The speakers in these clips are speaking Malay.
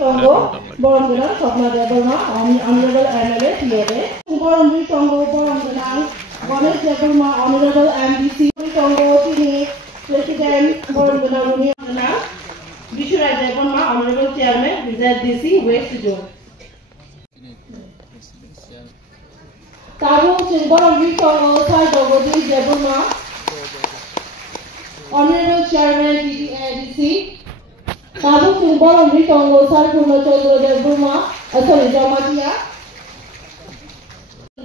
সংঘ বরমগোনা Swapna Debbarma honourable MLA টিএডএ বরমবি সংঘ বরমগোনা গণেশ দেববর্মা অনারেবল এমডিসি সংঘ তিনি প্রেসিডেন্ট বরমগোনা Rumiya Biswaraj Debbarma honourable chairman ZDC west zone Tabu বরমবি সংঘ Sai Jagadish Debbarma honourable chairman DDC Tabu Singborom Ritongo Sarpurna Chodro Debruma Jamatia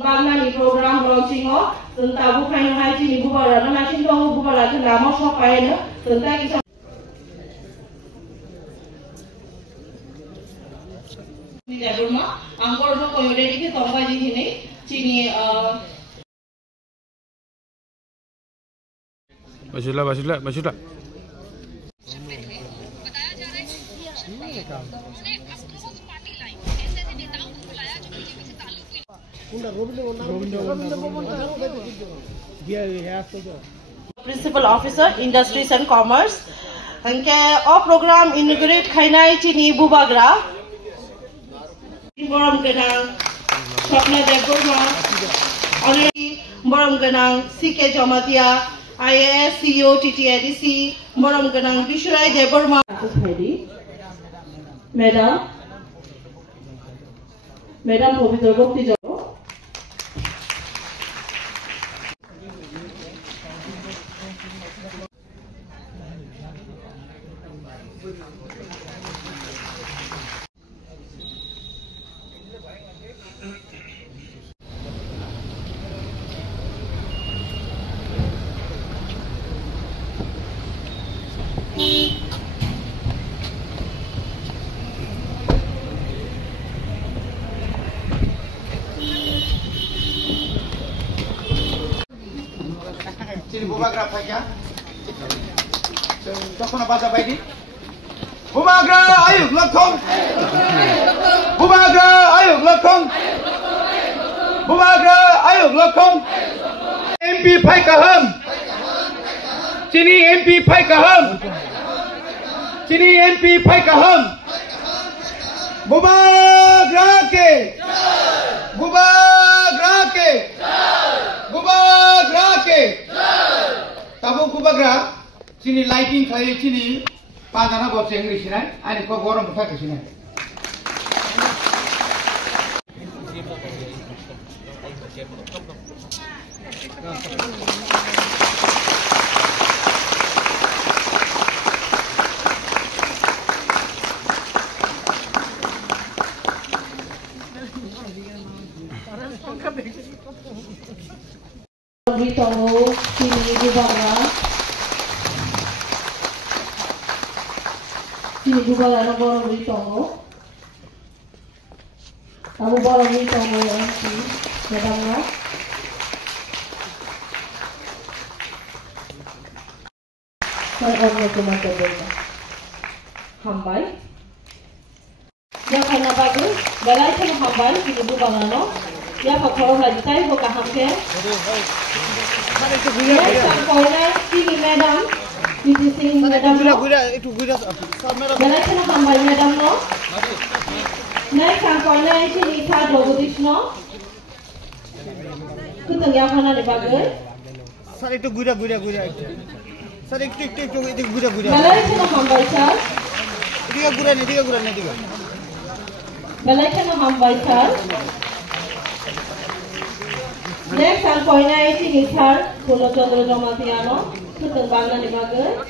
Bagnani program launching of Tabu Kaino Haiti Bubara, Machine Tongo Bubara, Lamos of Paeno, Santaki Debruma, Angkor Community Tonga Jini, Chini Basula. Principal Officer, Industries and Commerce. And our program inaugurate Khainai Chini Bubagra. Borom Ganang, Swapna Deborma, Honorary Borom Ganang, CK Jamatia, IAS CEO TTADC, Borom Ganang, Bishurai Deborma. Madam Professor Bhakti Jaro. Bubagra Paya. Tokona Baza Baidi. Bubagra Ayuk Lokong. Bubagra Ayuk Lokong. Bubagra Ayuk Lokong. MP Paikaham. Chini MP Paikaham. Chini MP Paikaham. Bubagra ke. Bubagra ke. Bubagra ke. Tabu Bubagra, Chini lighting Thai Chini, Padana was English, and it was Goram Pakistan. Ritongo, Chini Bubagra, Chini Bubagra, no Borom Ritongo, Tabu Borom Ritongo, MC, Madamna, Sargana Kumata Bella, Hambai, Yakana Bagu, Galatan Hambai, Chini Bubagra, Yapa Korom Laditai, Hoka Hamke. Next, Chini Madam, PTC Madam. Galatan Hambai Madam no. Next, Chini Thad Jagadish no. Kutang Yakana de Bagai. Sir, itu gura. Sir, itu gura. Galatan Hambai sir. Tiga gura. Galatan Hambai sir. Next, I'll point out Chini Thad, Pulo Chodro Jamatiano, Kutang Bangla de Bagai.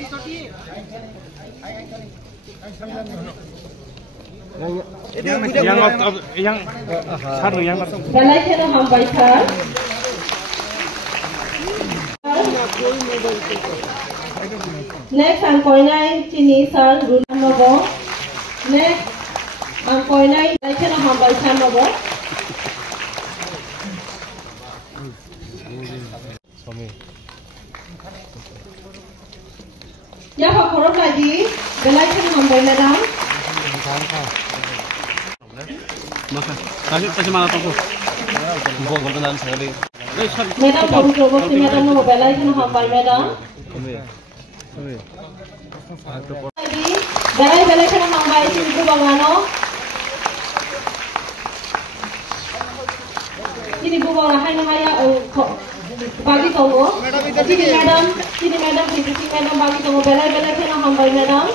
Yang satu yang Galatan Hambai sir. Next, I'm going to Chini sir, Runanogo. Next, I'm going to Galatan Hambai Sanogo. Ya Pak Korom lagi, Galatan Hambai Madam. Kasih mana toko? Bukan sekali. Madam Professor Bhakti Madam no Galatan Hambai Madam. Lagi Belai-belai kena hambai sini bubangano. Sini bubang lah hanya bagi tahu. Sini madam bagi tahu belai-belai kena hambai madam.